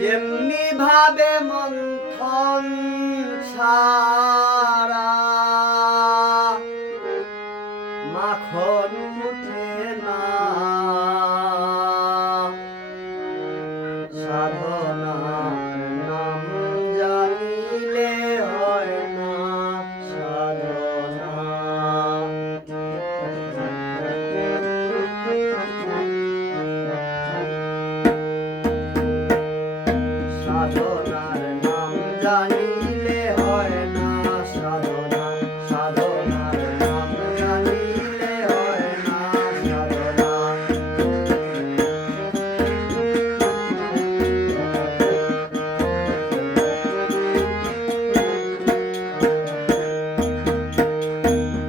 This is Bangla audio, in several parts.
যেমনি ভাবে মন্থন ছাড়া মাখন উঠে না, সাধনার নাম জানিলে হয় না সাধনা। সাধনার নাম জানিলে হয় না সাধনা, সাধনার নাম জানিলে হয় না সাধনা।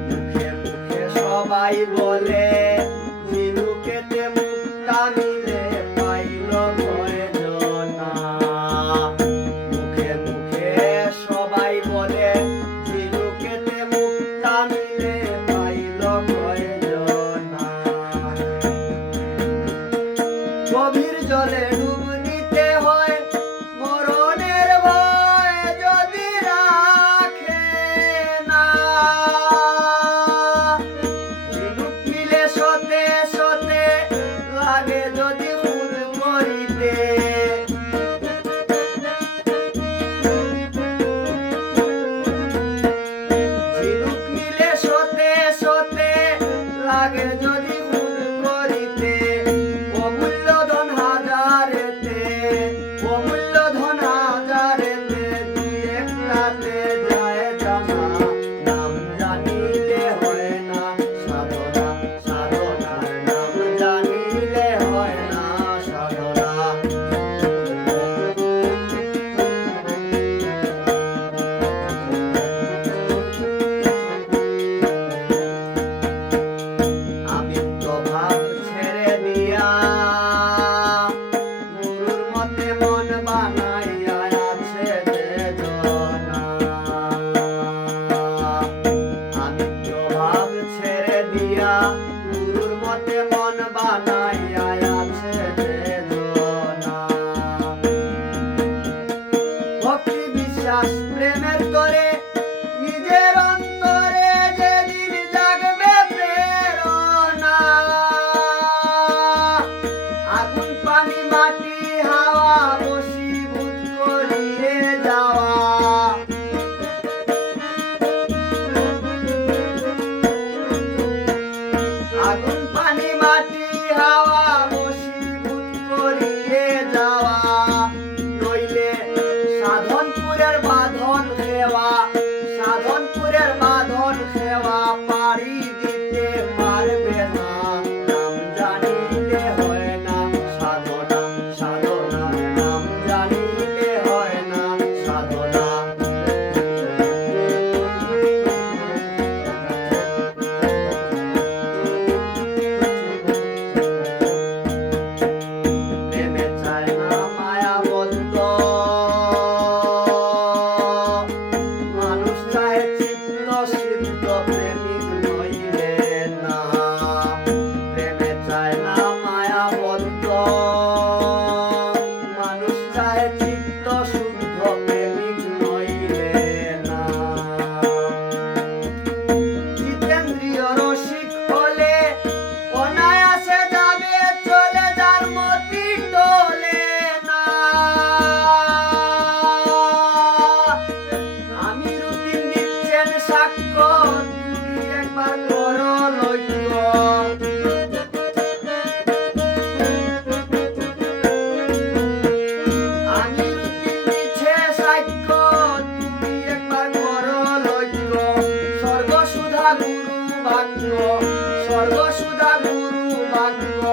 মুখে মুখে সবাই বলে ঝিনুকেতে মুক্তা মিলে পাইল ভয়জনা। মুখে মুখে সবাই বলে ঝিনুকেতে মুক্তা মিলে পাইল ভয়জনা। গভীর জলে ডুব দিতে হয় মরণের ভয় যদি রাখে না। ঝিনুক মিলে সতে সতে লাগে যদি খুদ করিতে। ঝিনুক মিলে সতে সতে লাগে যদি খুদ করিতে। অমূল্য ধন হাজারেতে, অমূল্য ধন হাজারেতে দুই একটাতে যায় জানা। নাম জানিলে হয় না সাধনা, সাধনার নাম জানিলে হয় না সাধনা। আমিত্ব ভাব ছেড়ে দিয়া গুরুর মতে মন বানাইয়া আছে যে জনা। আমিত্ব ভাব ছেড়ে দিয়া গুরুর মতে মন বানাইয়া আছে যে জনা। ভক্তি বিশ্বাস প্রেমের তরে নিজের অন্তরে যেদিন জাগবে প্রেরণা। আগুন পানি মাটি হাওয়া বশীভূত করিয়ে যাওয়া। আগুন পানি মাটি হাওয়া বশীভূত করিয়ে যাওয়া। নইলে সাধনপুরের বাঁধন খেওয়া, সাধনপুরের বাঁধন খেওয়া পাড়ি দিতে পারবে না। নাম জানিলে হয় না সাধনা, সাধনার নাম জানিলে হয় না সাধনা। প্রেমে চায় না মায়াবদ্ধ মানুষ, চায় চিত্ত সিদ্ধ প্রেমিক নইলে না। প্রেমে চায় না মায়াবদ্ধ মানুষ, চায় চিত্ত শুদ্ধ প্রেমিক নইলে না। জিতেন্দ্রিয় রসিক হলে অনায়াসে যাবে চলে যার মতি টলে না। আমি রুটিন দিচ্ছেন সাক্ষ্য তুমি একবার করো লক্ষ্য। আমি রুটিন দিচ্ছে সাক্ষ্য তুমি একবার করো লক্ষ্য। স্বর্গসুধা গুরু বাক্য, স্বর্গসুধা গুরু বাক্য